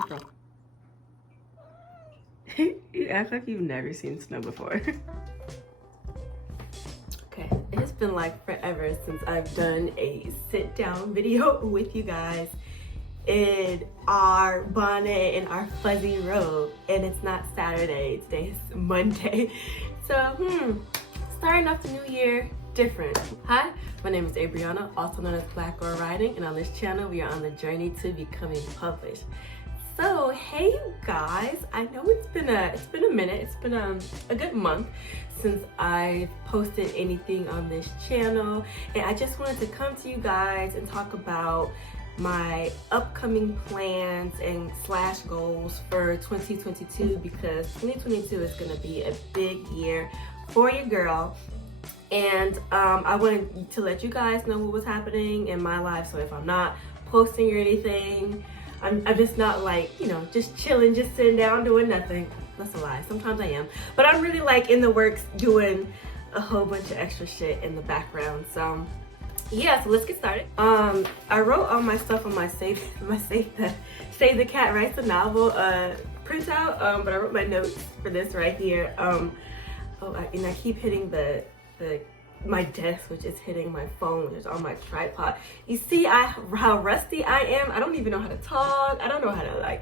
April. You act like you've never seen snow before. Okay, it's been like forever since I've done a sit down video with you guys in our bonnet and our fuzzy robe, and it's not Saturday, today's Monday. So starting off the new year different. Hi, my name is Abriana, also known as Black Girl Writing, and on this channel we are on the journey to becoming published. So hey you guys, I know it's been a minute, it's been a good month since I've posted anything on this channel, and I just wanted to come to you guys and talk about my upcoming plans and / goals for 2022, because 2022 is going to be a big year for your girl. And I wanted to let you guys know what was happening in my life. So if I'm not posting or anything, I'm just not like, you know, just chilling, just sitting down doing nothing. That's a lie. Sometimes I am. But I'm really like in the works doing a whole bunch of extra shit in the background. So yeah, so let's get started. I wrote all my stuff on my Save the Cat Writes a Novel printout, but I wrote my notes for this right here. And I keep hitting my desk, which is hitting my phone, which is on my tripod. You see how rusty I am? I don't even know how to talk. I don't know how to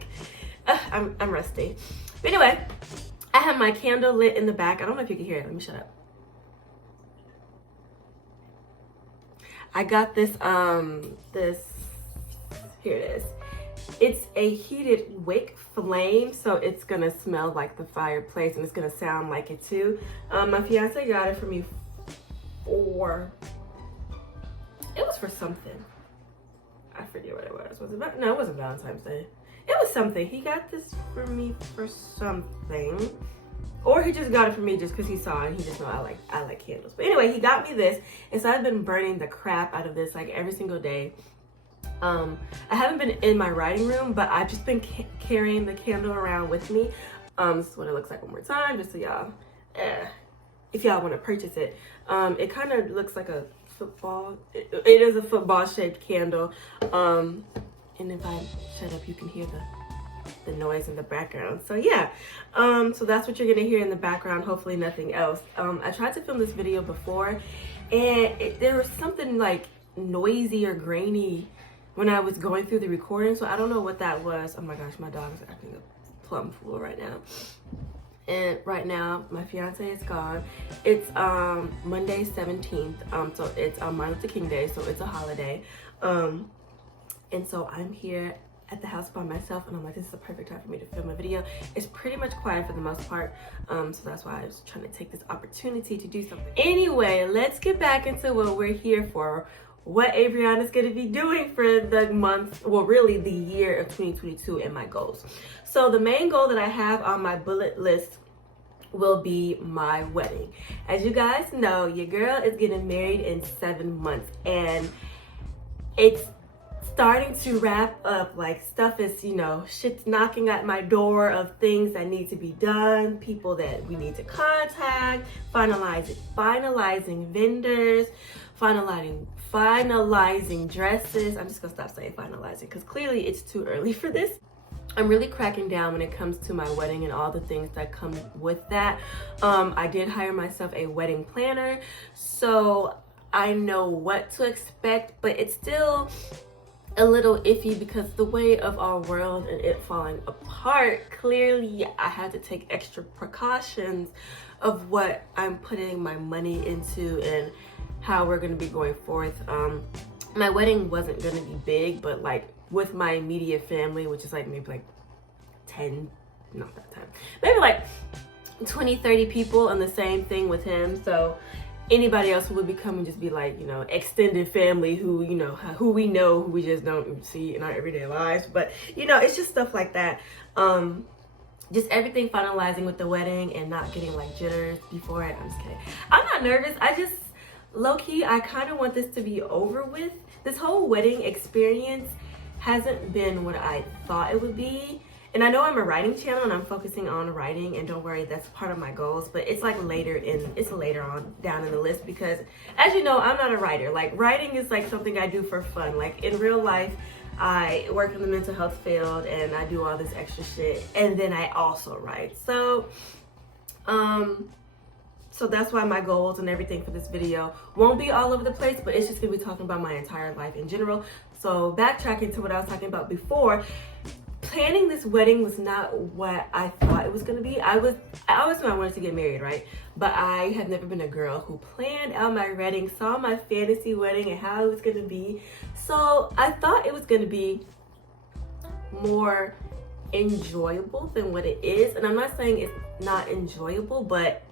I'm rusty. But anyway, I have my candle lit in the back. I don't know if you can hear it. Let me shut up. I got this, here it is. It's a heated wick flame, so it's gonna smell like the fireplace and it's gonna sound like it too. My fiance got it for me it was for something. I forget what it was. No, it wasn't Valentine's Day. It was something. He got this for me for something. Or he just got it for me just because he saw it and he just know I like candles. But anyway, he got me this, and so I've been burning the crap out of this like every single day. I haven't been in my writing room, but I've just been carrying the candle around with me. This is what it looks like one more time, just so y'all, if y'all want to purchase it. It kind of looks like a football. It is a football shaped candle. And if I shut up, you can hear the noise in the background. So yeah, so that's what you're gonna hear in the background, hopefully nothing else. I tried to film this video before, and there was something like noisy or grainy when I was going through the recording, so I don't know what that was. Oh my gosh, my dog is acting a plum fool right now. And right now my fiance is gone. It's Monday 17th, so it's Martin Luther King Day, so it's a holiday. And so I'm here at the house by myself, and I'm like, this is the perfect time for me to film a video. It's pretty much quiet for the most part, so that's why I was trying to take this opportunity to do something. Anyway, let's get back into what we're here for, what Abriana is going to be doing for the month, well really the year of 2022, and my goals. So the main goal that I have on my bullet list will be my wedding. As you guys know, your girl is getting married in 7 months, and it's starting to wrap up. Like, stuff is, you know, shit's knocking at my door of things that need to be done, people that we need to contact, finalizing vendors, finalizing dresses. I'm just gonna stop saying finalizing because clearly it's too early for this. I'm really cracking down when it comes to my wedding and all the things that come with that. I did hire myself a wedding planner, so I know what to expect, but it's still a little iffy because the way of our world and it falling apart, clearly I had to take extra precautions of what I'm putting my money into and how we're going to be going forth. My wedding wasn't going to be big, but like with my immediate family, which is like maybe like 10, not that time, maybe like 20-30 people, and the same thing with him. So anybody else who would be coming just be like, you know, extended family who, you know, who we know, who we just don't see in our everyday lives. But you know, it's just stuff like that. Just everything finalizing with the wedding and not getting like jitters before it. I'm just kidding. I'm not nervous. I just low-key, I kind of want this to be over with. This whole wedding experience hasn't been what I thought it would be. And I know I'm a writing channel and I'm focusing on writing, and don't worry, that's part of my goals, but it's like later on down in the list, because as you know, I'm not a writer. Like, writing is like something I do for fun. Like in real life, I work in the mental health field and I do all this extra shit. And then I also write. So that's why my goals and everything for this video won't be all over the place, but it's just gonna be talking about my entire life in general. So backtracking to what I was talking about before, planning this wedding was not what I thought it was gonna be. I always knew I wanted to get married, right? But I have never been a girl who planned out my wedding, saw my fantasy wedding and how it was gonna be. So I thought it was gonna be more enjoyable than what it is. And I'm not saying it's not enjoyable, but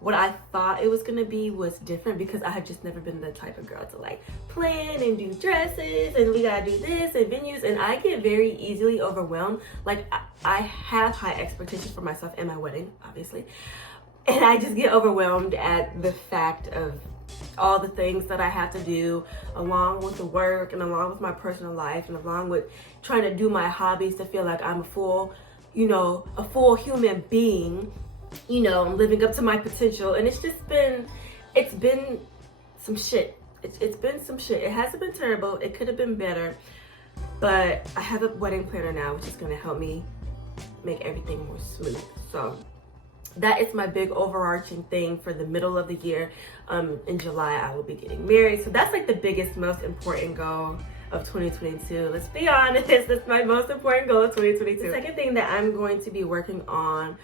what I thought it was gonna be was different because I have just never been the type of girl to like plan and do dresses and we gotta do this and venues, and I get very easily overwhelmed. Like I have high expectations for myself and my wedding, obviously, and I just get overwhelmed at the fact of all the things that I have to do along with the work and along with my personal life and along with trying to do my hobbies to feel like I'm a full human being. I'm living up to my potential, and it's been some shit. It's been some shit. It hasn't been terrible. It could have been better, but I have a wedding planner now, which is gonna help me make everything more smooth. So that is my big overarching thing for the middle of the year. In July, I will be getting married. So that's like the biggest, most important goal of 2022. Let's be honest, that's my most important goal of 2022. The second thing that I'm going to be working on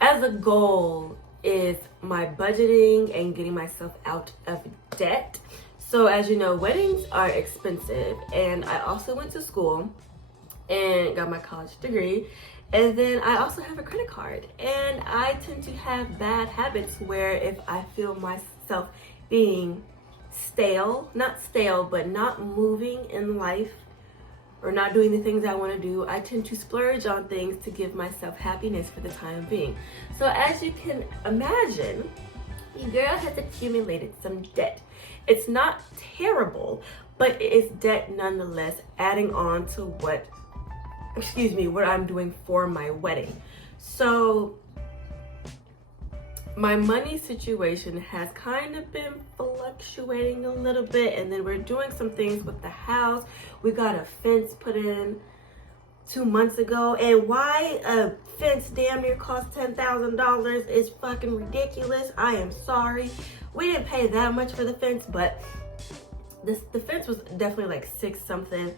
as a goal is my budgeting and getting myself out of debt. So as you know, weddings are expensive, and I also went to school and got my college degree, and then I also have a credit card, and I tend to have bad habits where if I feel myself being not stale, but not moving in life or not doing the things I want to do, I tend to splurge on things to give myself happiness for the time being. So as you can imagine, your girl has accumulated some debt. It's not terrible, but it is debt nonetheless, adding on to what I'm doing for my wedding. So my money situation has kind of been fluctuating a little bit, and then we're doing some things with the house. We got a fence put in 2 months ago, and why a fence damn near cost $10,000 is fucking ridiculous. I am sorry. We didn't pay that much for the fence, but the fence was definitely like $6 something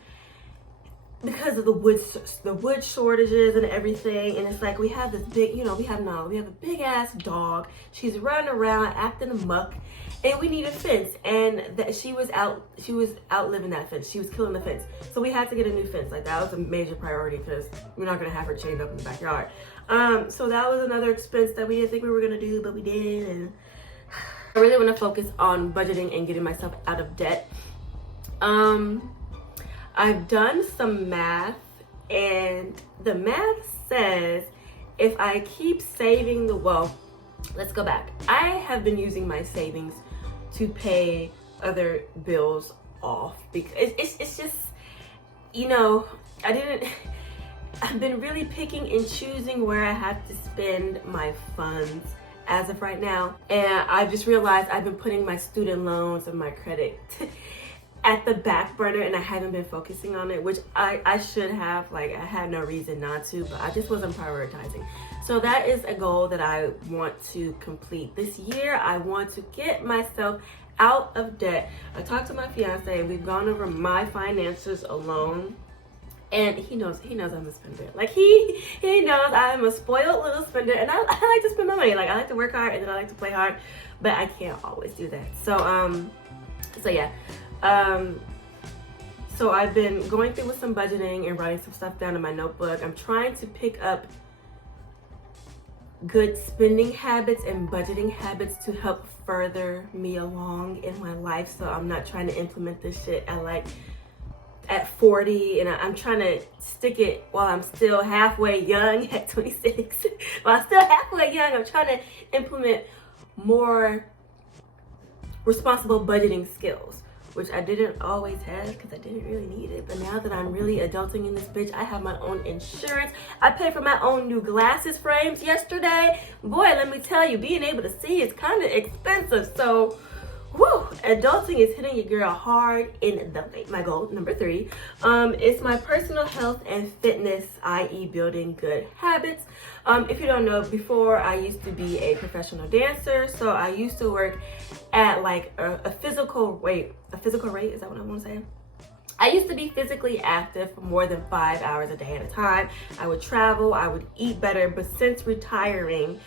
because of the wood shortages and everything. And it's like we have this big, we have a big ass dog. She's running around acting a muck, and we need a fence. And that she was outliving that fence. She was killing the fence. So we had to get a new fence. Like that was a major priority because we're not gonna have her chained up in the backyard. So that was another expense that we didn't think we were gonna do, but we did. And I really want to focus on budgeting and getting myself out of debt. I've done some math, and the math says if I keep saving let's go back. I have been using my savings to pay other bills off because it's just, I've been really picking and choosing where I have to spend my funds as of right now. And I've just realized I've been putting my student loans and my credit at the back burner, and I haven't been focusing on it, which I should have. Like, I had no reason not to, but I just wasn't prioritizing. So that is a goal that I want to complete this year. I want to get myself out of debt. I talked to my fiance, we've gone over my finances alone, and he knows I'm a spender. Like he knows I'm a spoiled little spender, and I like to spend my money. Like I like to work hard and then I like to play hard, but I can't always do that. So yeah. So I've been going through with some budgeting and writing some stuff down in my notebook. I'm trying to pick up good spending habits and budgeting habits to help further me along in my life. So I'm not trying to implement this shit at 40, and I'm trying to stick it while I'm still halfway young at 26. While I'm still halfway young, I'm trying to implement more responsible budgeting skills, which I didn't always have because I didn't really need it. But now that I'm really adulting in this bitch, I have my own insurance. I paid for my own new glasses frames yesterday. Boy, let me tell you, being able to see is kind of expensive. So, Woo! Adulting is hitting your girl hard in the face. My goal, number 3, is my personal health and fitness, i.e. building good habits. If you don't know, before I used to be a professional dancer, so I used to work at like a physical rate, is that what I want to say? I used to be physically active for more than 5 hours a day at a time. I would travel, I would eat better, but since retiring,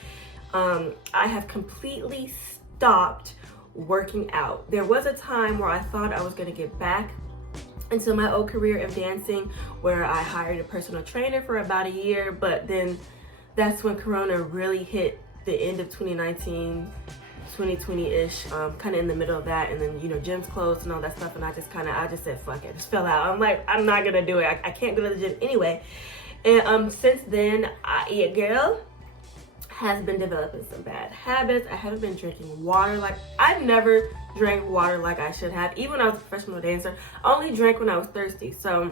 I have completely stopped working out. There was a time where I thought I was going to get back into my old career of dancing, where I hired a personal trainer for about a year, but then that's when Corona really hit the end of 2019, 2020-ish, kind of in the middle of that, and then, you know, gyms closed and all that stuff, and I just said, fuck it, just fell out. I'm like, I'm not gonna do it. I can't go to the gym anyway. And since then, your girl has been developing some bad habits. I haven't been drinking water. Like, I've never drank water like I should have. Even when I was a professional dancer, I only drank when I was thirsty. So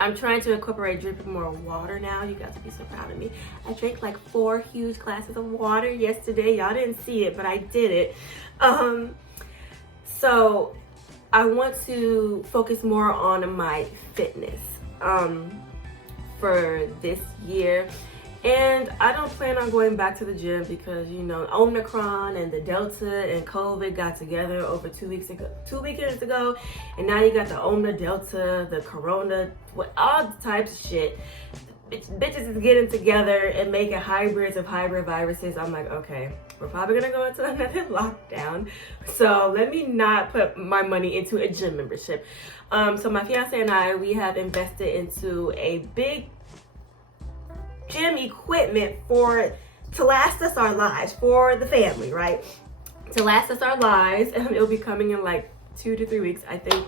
I'm trying to incorporate drinking more water now. You guys will be so proud of me. I drank like 4 huge glasses of water yesterday. Y'all didn't see it, but I did it. So I want to focus more on my fitness for this year. And I don't plan on going back to the gym because, you know, Omicron and the Delta and COVID got together over 2 weekends ago. And now you got the Omicron, Delta, the Corona, all types of shit. Bitches is getting together and making hybrids of hybrid viruses. I'm like, okay, we're probably gonna go into another lockdown. So let me not put my money into a gym membership. So my fiance and I, we have invested into a big gym equipment to last us our lives, for the family, right? To last us our lives. It'll be coming in like 2 to 3 weeks, I think.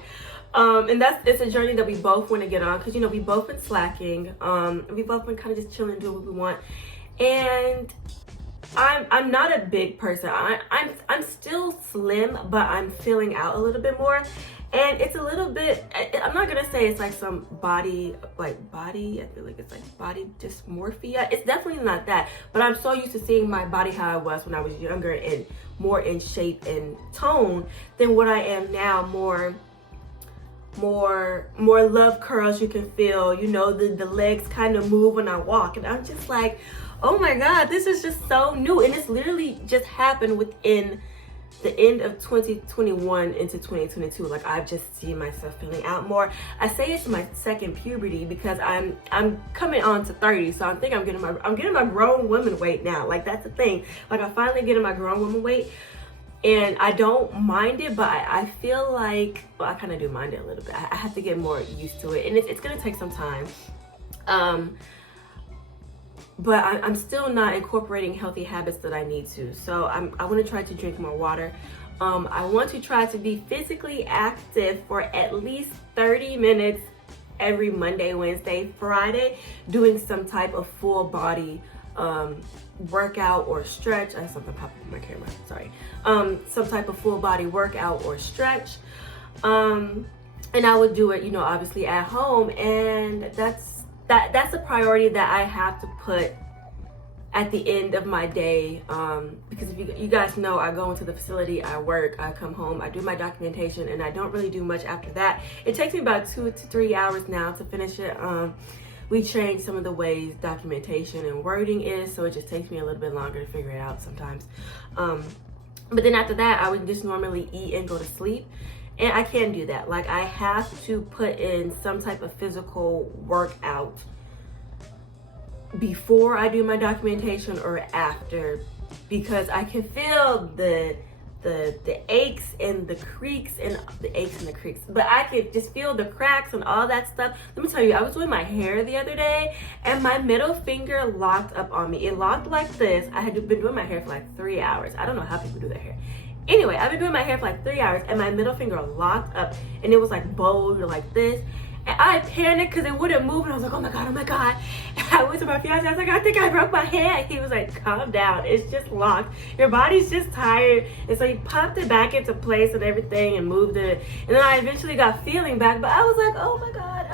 And it's a journey that we both want to get on, because, you know, we both been slacking. We both been kind of just chilling, doing what we want. And I'm not a big person. I'm still slim, but I'm filling out a little bit more. And it's a little bit, I'm not gonna say it's like some body, I feel like it's like body dysmorphia. It's definitely not that, but I'm so used to seeing my body how I was when I was younger and more in shape and tone than what I am now. More love curls you can feel, you know, the legs kind of move when I walk, and I'm just like, oh my God, this is just so new. And it's literally just happened within the end of 2021 into 2022. Like, I've just seen myself filling out more. I say it's my second puberty because I'm coming on to 30, so I think I'm getting my grown woman weight now. Like, that's the thing. Like, I'm finally getting my grown woman weight, and I don't mind it, but I feel like, well, I kind of do mind it a little bit. I have to get more used to it, and it's gonna take some time. But I'm still not incorporating healthy habits that I need to. So I want to try to drink more water. I want to try to be physically active for at least 30 minutes every Monday, Wednesday, Friday, doing some type of full body workout or stretch. I have something pop up on my camera, sorry. Some type of full body workout or stretch. And I would do it, you know, obviously at home. And that's a priority that I have to put at the end of my day, because if you guys know, I go into the facility, I work, I come home, I do my documentation, and I don't really do much after that. It takes me about 2 to 3 hours now to finish it. We changed some of the ways documentation and wording is, so it just takes me a little bit longer to figure it out sometimes. But then after that, I would just normally eat and go to sleep. And I can't do that. Like, I have to put in some type of physical workout before I do my documentation or after, because I can feel the aches and the creaks and the aches and the creaks, but I can just feel the cracks and all that stuff. Let me tell you, I was doing my hair the other day and my middle finger locked up on me. It locked like this. I had been doing my hair for like 3 hours. I don't know how people do their hair. Anyway, I've been doing my hair for like 3 hours and my middle finger locked up and it was like bowed like this. And I panicked because it wouldn't move, and I was like, oh my God, oh my God. And I went to my fiance, I was like, I think I broke my hand. He was like, calm down, it's just locked. Your body's just tired. And so he popped it back into place and everything and moved it. And then I eventually got feeling back, but I was like, oh my God,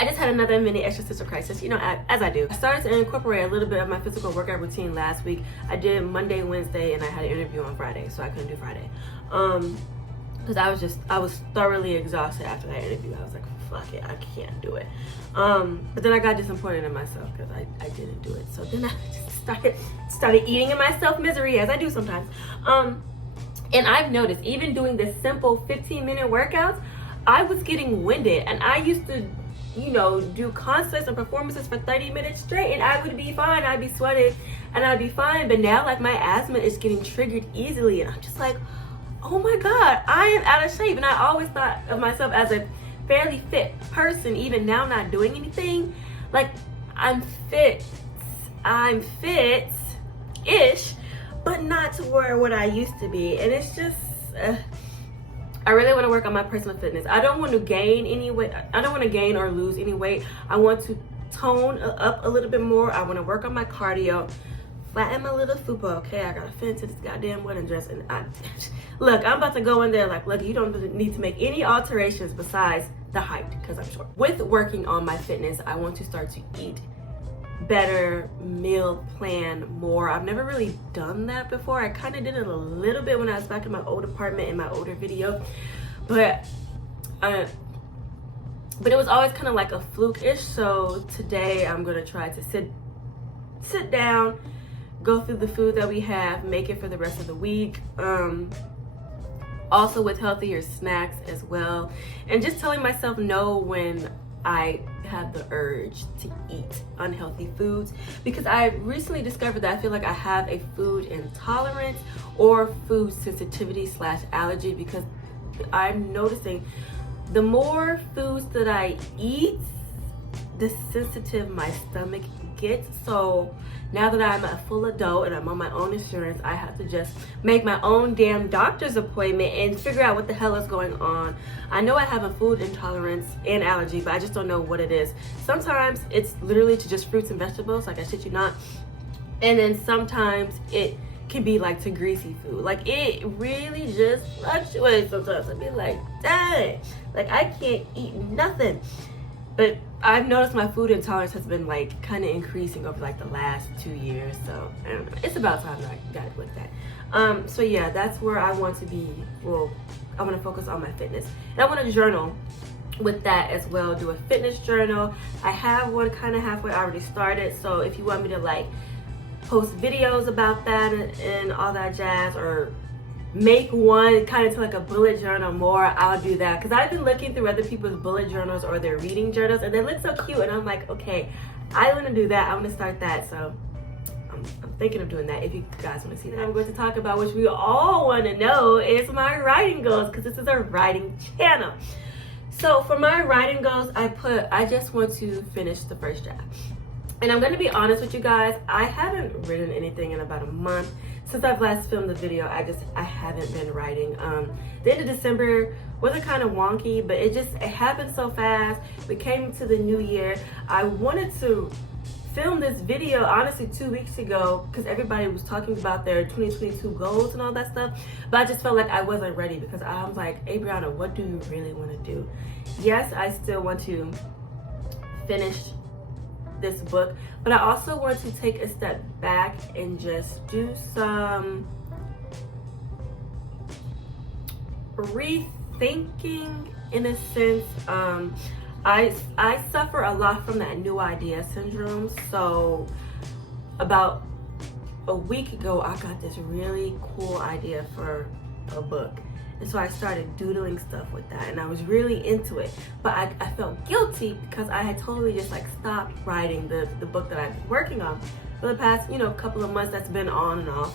I just had another mini existential crisis, you know, as I do. I started to incorporate a little bit of my physical workout routine last week. I did Monday, Wednesday, and I had an interview on Friday, so I couldn't do Friday. Because I was thoroughly exhausted after that interview. I was like, fuck it, I can't do it. But then I got disappointed in myself because I didn't do it. So then I just started eating in my self-misery, as I do sometimes. And I've noticed, even doing this simple 15-minute workouts, I was getting winded. And I used to, you know, do concerts and performances for 30 minutes straight, and I would be fine. I'd be sweating and I'd be fine. But now, like, my asthma is getting triggered easily, and I'm just like, oh my God, I am out of shape. And I always thought of myself as a fairly fit person, even now not doing anything. Like, I'm fit-ish, but not to where what I used to be. And it's just, I really want to work on my personal fitness. I don't want to gain any weight. I don't want to gain or lose any weight. I want to tone up a little bit more. I want to work on my cardio, flatten my little fupa. Okay, I gotta fit into this goddamn wedding dress. And look, I'm about to go in there like, look, you don't need to make any alterations besides the height, because I'm short. With working on my fitness, I want to start to eat better, meal plan more. I've never really done that before. I kind of did it a little bit when I was back in my old apartment in my older video, but it was always kind of like a fluke-ish. So today I'm gonna try to sit down, go through the food that we have, make it for the rest of the week. Also with healthier snacks as well, and just telling myself no when I have the urge to eat unhealthy foods, because I recently discovered that I feel like I have a food intolerance or food sensitivity / allergy, because I'm noticing the more foods that I eat, the sensitive my stomach gets. So now that I'm a full adult and I'm on my own insurance, I have to just make my own damn doctor's appointment and figure out what the hell is going on. I know I have a food intolerance and allergy, but I just don't know what it is. Sometimes it's literally to just fruits and vegetables, like I shit you not. And then sometimes it can be like to greasy food. Like, it really just fluctuates sometimes. I'd be like, dang, like I can't eat nothing. But I've noticed my food intolerance has been like kind of increasing over like the last 2 years. So I don't know. It's about time that I got it like that. So yeah, that's where I want to be. Well, I want to focus on my fitness. And I want to journal with that as well. Do a fitness journal. I have one kind of halfway already started. So if you want me to like post videos about that and all that jazz, or make one kind of to like a bullet journal more, I'll do that. Because I've been looking through other people's bullet journals or their reading journals, and they look so cute, and I'm like, okay, I want to do that. I want to start that. So I'm thinking of doing that if you guys want to see that. I'm going to talk about, which we all want to know, is my writing goals, because this is a writing channel. So for my writing goals, I just want to finish the first draft. And I'm going to be honest with you guys, I haven't written anything in about a month. Since I've last filmed the video, I haven't been writing. The end of December wasn't kind of wonky, but it happened so fast. We came to the new year. I wanted to film this video honestly 2 weeks ago, because everybody was talking about their 2022 goals and all that stuff. But I just felt like I wasn't ready, because I was like, hey Brianna, what do you really want to do? Yes, I still want to finish this book, but I also want to take a step back and just do some rethinking, in a sense. I suffer a lot from that new idea syndrome. So about a week ago, I got this really cool idea for a book. And so I started doodling stuff with that, and I was really into it. But I felt guilty because I had totally just like stopped writing the book that I've been working on for the past, couple of months. That's been on and off.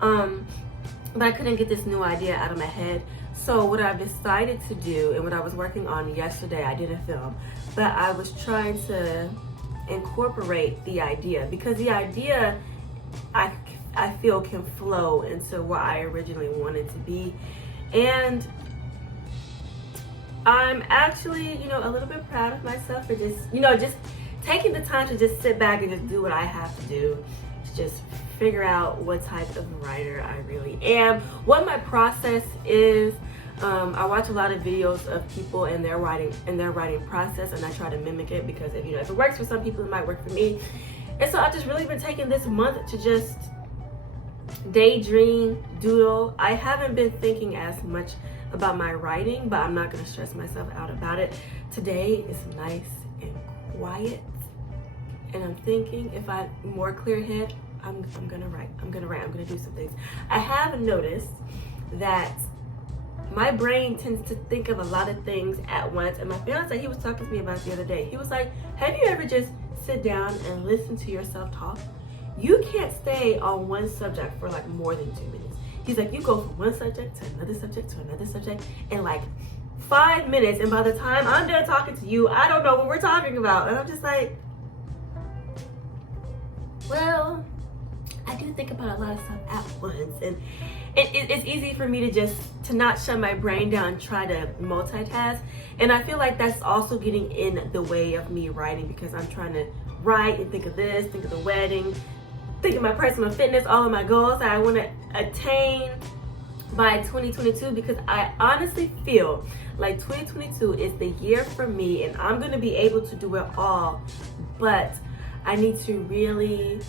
But I couldn't get this new idea out of my head. So what I've decided to do, and what I was working on yesterday, I didn't film, but I was trying to incorporate the idea, because the idea I feel can flow into what I originally wanted to be. And I'm actually, a little bit proud of myself for just taking the time to just sit back and just do what I have to do, to just figure out what type of writer I really am, what my process is. I watch a lot of videos of people and their writing process, and I try to mimic it because if it works for some people, it might work for me. And so I've just really been taking this month to just daydream, doodle. I haven't been thinking as much about my writing, but I'm not going to stress myself out about it. Today is nice and quiet, and I'm thinking if I'm more clear head, I'm gonna write. I'm gonna do some things. I have noticed that my brain tends to think of a lot of things at once, and my fiance, he was talking to me about it the other day. He was like, have you ever just sit down and listen to yourself talk? You can't stay on one subject for like more than 2 minutes. He's like, you go from one subject to another subject to another subject in like 5 minutes, and by the time I'm done talking to you, I don't know what we're talking about. And I'm just like, well, I do think about a lot of stuff at once, and it's easy for me to not shut my brain down and try to multitask. And I feel like that's also getting in the way of me writing, because I'm trying to write and think of this, think of the wedding, think of my personal fitness, all of my goals that I want to attain by 2022, because I honestly feel like 2022 is the year for me, and I'm going to be able to do it all, but I need to really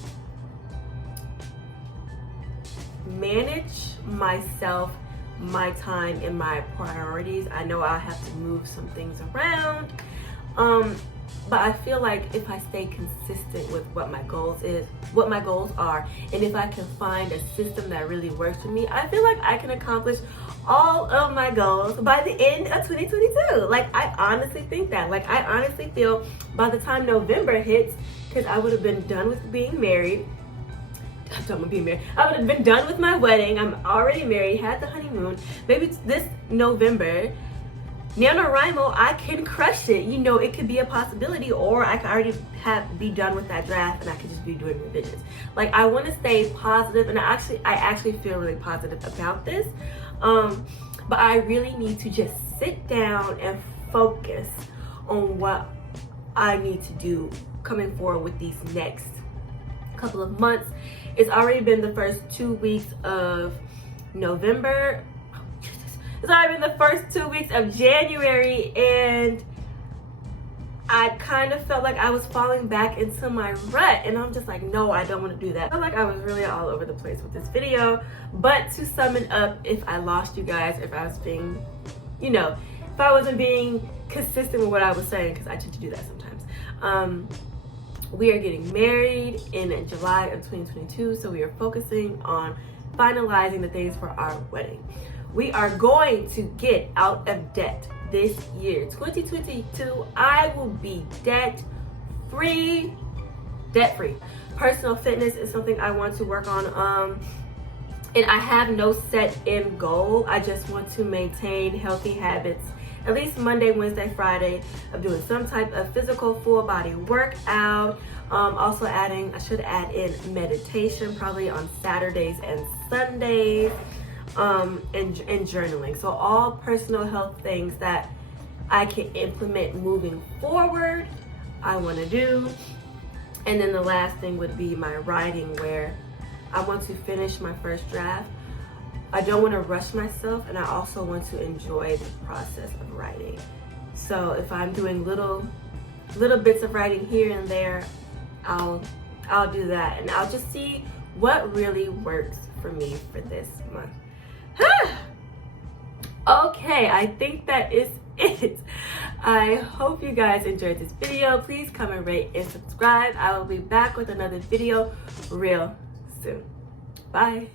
manage myself, my time, and my priorities. I know I have to move some things around, but I feel like if I stay consistent with what my goals are, and if I can find a system that really works for me, I feel like I can accomplish all of my goals by the end of 2022. Like, I honestly think that. Like, I honestly feel by the time November hits, because I would have been done with being married. I would have been done with my wedding. I'm already married, had the honeymoon. Maybe this November, NaNoWriMo, I can crush it. It could be a possibility, or I could already be done with that draft and I could just be doing revisions. Like, I want to stay positive, and I actually feel really positive about this. But I really need to just sit down and focus on what I need to do coming forward with these next couple of months. It's already been the first 2 weeks of November. It's already been the first 2 weeks of January, and I kind of felt like I was falling back into my rut, and I'm just like, no, I don't want to do that. I felt like I was really all over the place with this video, but to sum it up, if I lost you guys, if I was being, if I wasn't being consistent with what I was saying, because I tend to do that sometimes. We are getting married in July of 2022, so we are focusing on finalizing the things for our wedding. We are going to get out of debt this year. 2022, I will be debt-free. Personal fitness is something I want to work on. And I have no set end goal. I just want to maintain healthy habits at least Monday, Wednesday, Friday of doing some type of physical full body workout. Also I should add in meditation probably on Saturdays and Sundays, and journaling. So all personal health things that I can implement moving forward, I want to do. And then the last thing would be my writing, where I want to finish my first draft. I don't want to rush myself, and I also want to enjoy the process of writing. So if I'm doing little bits of writing here and there, I'll do that, and I'll just see what really works for me for this month. Okay, I think that is it. I hope you guys enjoyed this video. Please comment, rate, and subscribe. I will be back with another video real soon. Bye.